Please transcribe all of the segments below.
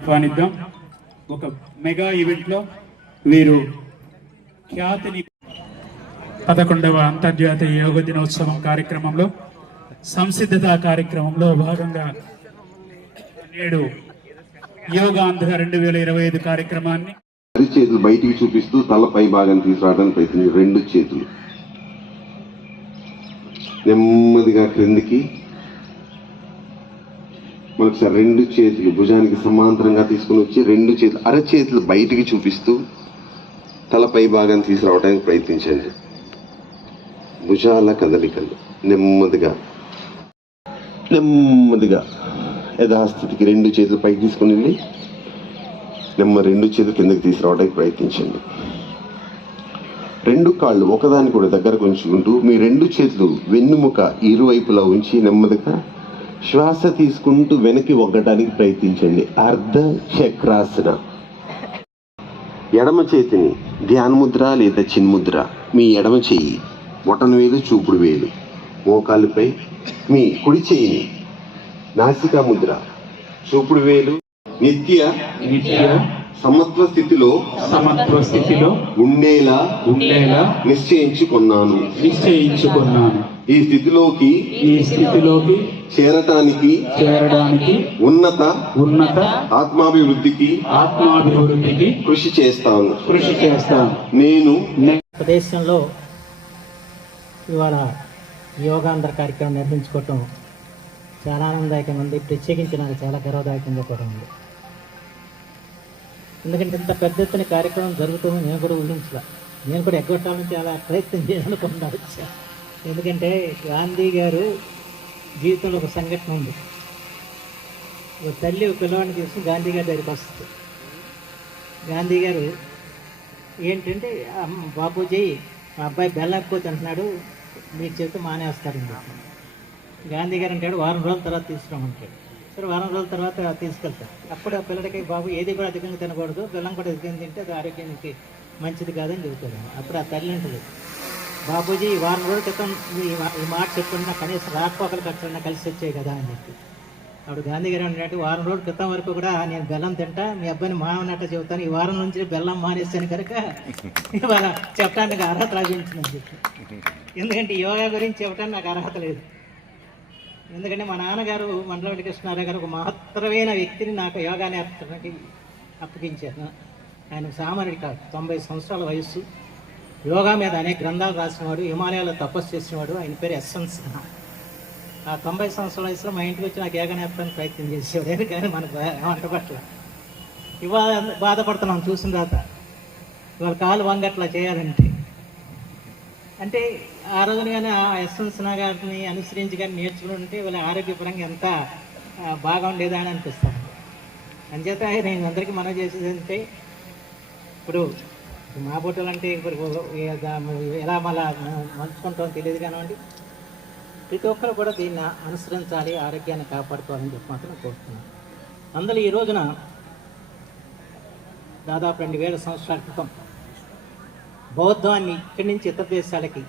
ఆహ్వానిద్దాం. ఒక మెగా ఈవెంట్లో వీరు ఖ్యాతిని 11వ అంతర్జాతీయ యోగ దినోత్సవం కార్యక్రమంలో సంసిద్ధత కార్యక్రమంలో భాగంగా నేడు యోగాంధ్ర 2025 కార్యక్రమాన్ని చేతులు బయటికి చూపిస్తూ తల పై భాగాన్ని తీసుకురావడానికి ప్రయత్నించి 2 చేతులు నెమ్మదిగా క్రిందికి, మరొకసారి 2 చేతులు భుజానికి సమాంతరంగా తీసుకుని వచ్చి 2 చేతులు అరచేతులు బయటికి చూపిస్తూ తల పై భాగాన్ని తీసుకురావడానికి ప్రయత్నించండి. భుజాల కదలికలు నెమ్మదిగా యథాస్థితికి 2 చేతులు పైకి తీసుకుని వెళ్ళి 2 చేతులు కిందకి తీసుకురావడానికి ప్రయత్నించండి. 2 కాళ్ళు ఒకదాన్ని కూడా దగ్గరకు ఉంచుకుంటూ మీ 2 చేతులు వెన్నుముక ఇరువైపులా ఉంచి నెమ్మదిగా శ్వాస తీసుకుంటూ వెనక్కి ఒగ్గడానికి ప్రయత్నించండి. అర్ధ చక్రాసన. ఎడమ చేతిని ధ్యానముద్ర లేదా చిన్ముద్ర, మీ ఎడమ చెయ్యి బొటన వేలు చూపుడు వేలు మోకాలుపై, మీ కుడి చెయ్యిని నాసికా ముద్ర చూపుడు వేలు నిత్య సమత్వ స్థితిలో ఉండేలా నిశ్చయించుకున్నాను. ఈ స్థితిలోకి చేరటానికి ఉన్నత ఆత్మాభివృద్ధికి కృషి చేస్తాను. నేను ప్రదేశంలో ఇవాళ యోగాంధ్ర కార్యక్రమం నిర్వహించుకోవటం చాలా ఆనందదాయకంగా ఉంది. ప్రత్యేకించి నాకు చాలా గర్వదాయకంగా కూడా ఉంది. ఎందుకంటే ఇంత పెద్ద ఎత్తున కార్యక్రమం జరుగుతుందని నేను కూడా ఊహించలే. నేను కూడా ఎగ్గొట్టాలని చాలా ప్రయత్నం చేయాలనుకున్నా వచ్చా. ఎందుకంటే గాంధీ గారు జీవితంలో ఒక సంఘటన ఉంది. ఒక తల్లి ఒక పిల్లవాడిని తీసుకుని గాంధీ గారి దగ్గరికి వస్తుంది. గాంధీ గారు ఏంటంటే, బాపూజీ మా అబ్బాయి బెల్లకపోతే అంటున్నాడు, మీరు చెప్తే మానేస్తారండి. గాంధీ గారు అంటాడు, వారం రోజుల తర్వాత తీసుకురామంటాడు. సరే, వారం రోజుల తర్వాత తీసుకెళ్తారు. అప్పుడు ఆ పిల్లడికి, బాబు ఏది కూడా అధికంగా తినకూడదు, బెల్లం కూడా అధికంగా తింటే అది ఆరోగ్యానికి మంచిది కాదని చెబుతాడు. అప్పుడు ఆ తల్లి ఉంటుంది, బాబూజీ వారం రోజుల క్రితం ఈ మాట చెప్పుకున్నా కనీసం రాకపోకలు ఖర్చున్నా కలిసి వచ్చాయి కదా అని చెప్పి. అప్పుడు గాంధీ గారు అంటే, వారం రోజుల క్రితం వరకు కూడా నేను బెల్లం తింటా, మీ అబ్బాయిని మానన్నట్టు చెబుతాను, ఈ వారం నుంచి బెల్లం మానేస్తాను కనుక ఇవాళ చెప్పడానికి అర్హత లభించిందని చెప్పి. ఎందుకంటే యోగా గురించి చెప్పడానికి నాకు అర్హత లేదు. ఎందుకంటే మా నాన్నగారు మండలవెల్లి కృష్ణారావు గారు ఒక మహత్తరమైన వ్యక్తిని నాకు యోగా నేర్పడానికి అప్పగించారు. ఆయన సామాన్యుడు కాదు, 90 సంవత్సరాల వయస్సు, యోగా మీద అనేక గ్రంథాలు రాసినవాడు, హిమాలయాల్లో తపస్సు చేసినవాడు. ఆయన పేరు ఎస్ఎన్స్. ఆ 90 సంవత్సరాల వయసులో మా ఇంటికి వచ్చి నాకు యోగా నేర్పడానికి ప్రయత్నం చేసేవాడు. కానీ మనకు వంట పట్ల ఇవాళ బాధపడుతున్నాం చూసిన తర్వాత. ఇవాళ కాలు వంగట్లా చేయాలంటే అంటే ఆ రోజున కానీ ఆ ఎస్ఎన్స్ గారిని అనుసరించి కానీ నేర్చుకుని ఉంటే వాళ్ళ ఆరోగ్యపరంగా ఎంత బాగా ఉండేదా అని అనిపిస్తాను. అంచేత నేను అందరికీ మనం చేసేది అంటే, ఇప్పుడు మా బొట్టలు అంటే ఇప్పుడు ఎలా మళ్ళా మంచుకుంటామో తెలియదు కానివ్వండి, ప్రతి ఒక్కరు కూడా దీన్ని అనుసరించాలి, ఆరోగ్యాన్ని కాపాడుకోవాలని చెప్పి మాత్రం కోరుతున్నాను. అందులో ఈ రోజున దాదాపు 2000 సంవత్సరాల క్రితం బౌద్ధాన్ని ఇక్కడి నుంచి ఇతర దేశాలకి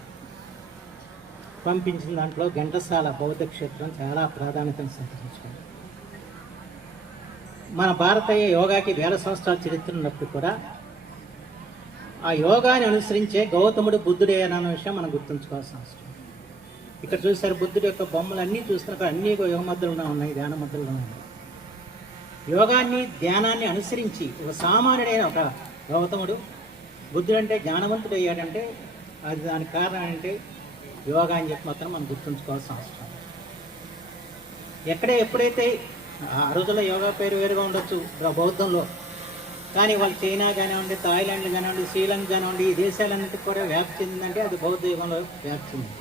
పంపించిన దాంట్లో ఘంటసాల బౌద్ధ క్షేత్రం చాలా ప్రాధాన్యతను సంతరించుకుంది. మన భారతీయ యోగాకి 1000 సంవత్సరాల చరిత్ర ఉన్నప్పుడు కూడా ఆ యోగాని అనుసరించే గౌతముడు బుద్ధుడే అన్న విషయం మనం గుర్తుంచుకోవాల్సిన అవసరం. ఇక్కడ చూసారు, బుద్ధుడి యొక్క బొమ్మలన్నీ చూస్తున్నప్పుడు అన్నీ యోగ ముద్రలో ఉన్నాయి, ధ్యాన ముద్రలో ఉన్నాయి. యోగాన్ని ధ్యానాన్ని అనుసరించి ఒక సామాన్యుడైన ఒక గౌతముడు, బుద్ధుడు అంటే జ్ఞానవంతుడు అయ్యాడంటే అది దానికి కారణం ఏంటంటే యోగా అని చెప్పి మాత్రం మనం గుర్తుంచుకోవాల్సిన అవసరం. ఎప్పుడైతే ఆ రోజుల్లో యోగా పేరు వేరుగా ఉండొచ్చు బౌద్ధంలో, కానీ వాళ్ళు చైనా కానివ్వండి, థాయిలాండ్ కానివ్వండి, శ్రీలంక కానివ్వండి, ఈ దేశాలన్నింటికి కూడా వ్యాప్తి చెందిందంటే అది బౌద్ధ యుగంలో వ్యాప్తి చెందింది.